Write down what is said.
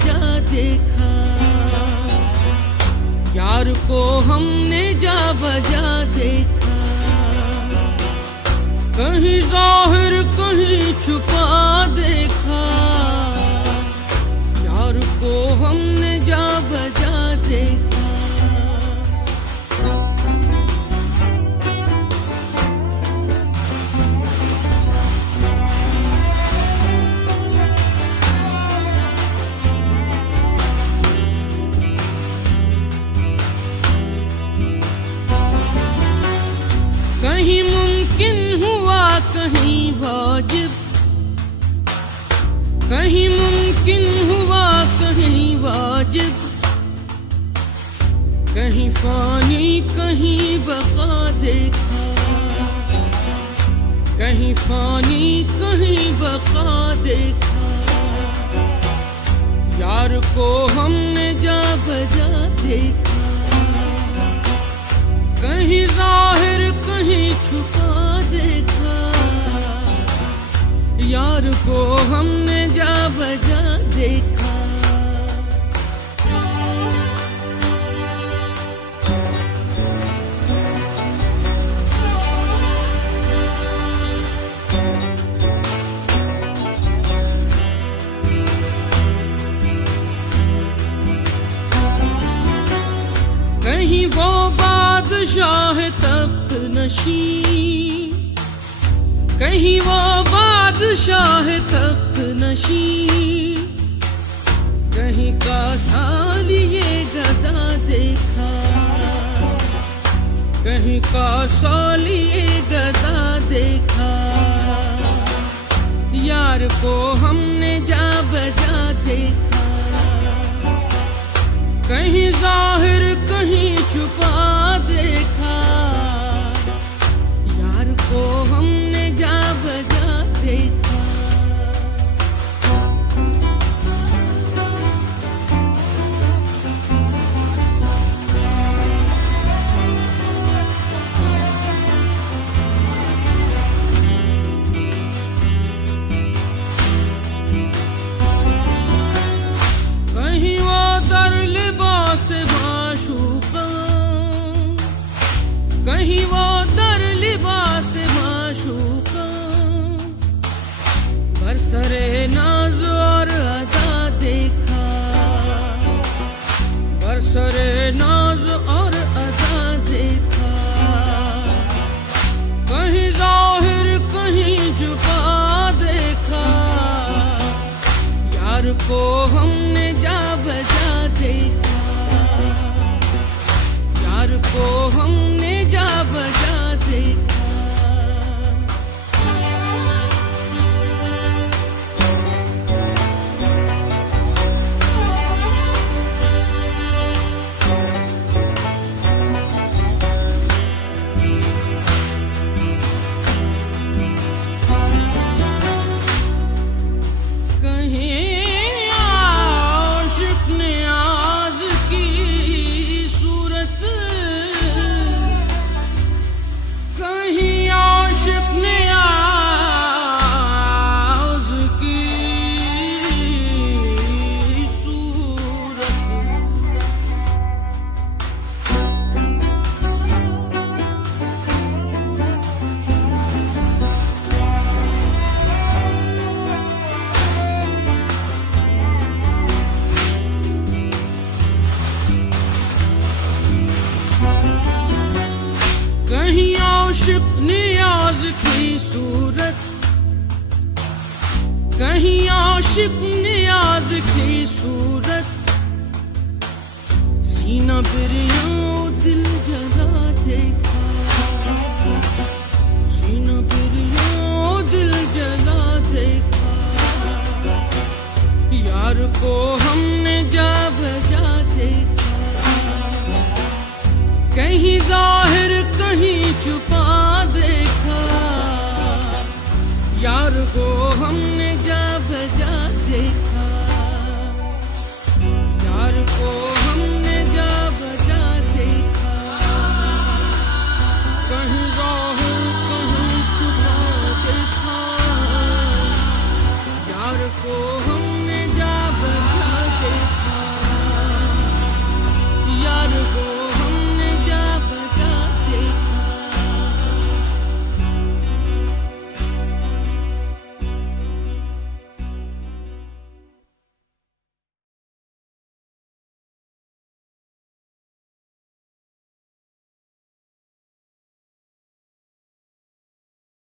बजा देखा, यार को हमने जा बजा देखा। कहीं जाहिर कहीं छुपा देखा, यार को हमने जा बजा देखा। कहीं मुमकिन हुआ कहीं वाजिब, कहीं मुमकिन हुआ कहीं वाजिब, कहीं फानी कहीं बका देखा, कहीं फानी कहीं बका देखा। यार को हमने जा बजा देखा, कहीं जाहिर कहीं छुपा देखा। यार को हमने जा बजा देखा। कहीं वो बादशाह तख्त नशी, कहीं वो बादशाह तख्त नशी, कहीं का सालिए गदा देखा, कहीं का सालिए गदा देखा। यार को हमने जा बजा देखा, कहीं जाहिर कहीं छुपा देखा। यार को हमने जा बजा देखा। कहीं वो दर लिबास माशूका, कहीं वो दर लिबास माशूका, बरसरे नाज और अदा देखा, बरसरे नाज और अदा देखा। कहीं जाहिर कहीं छुपा देखा। यार को हमने जा बजा देखा, यार को हमने जा बजा देखा। कहीं आशिक नियाज की सूरत, कहीं आशिक नियाज की सूरत, सीना बिरिया दिल जला देखा, सीना बिरिया दिल जला देखा। यार को हमने जा बजा देखा, कहीं जाहिर कहीं छुपा देखा। यार को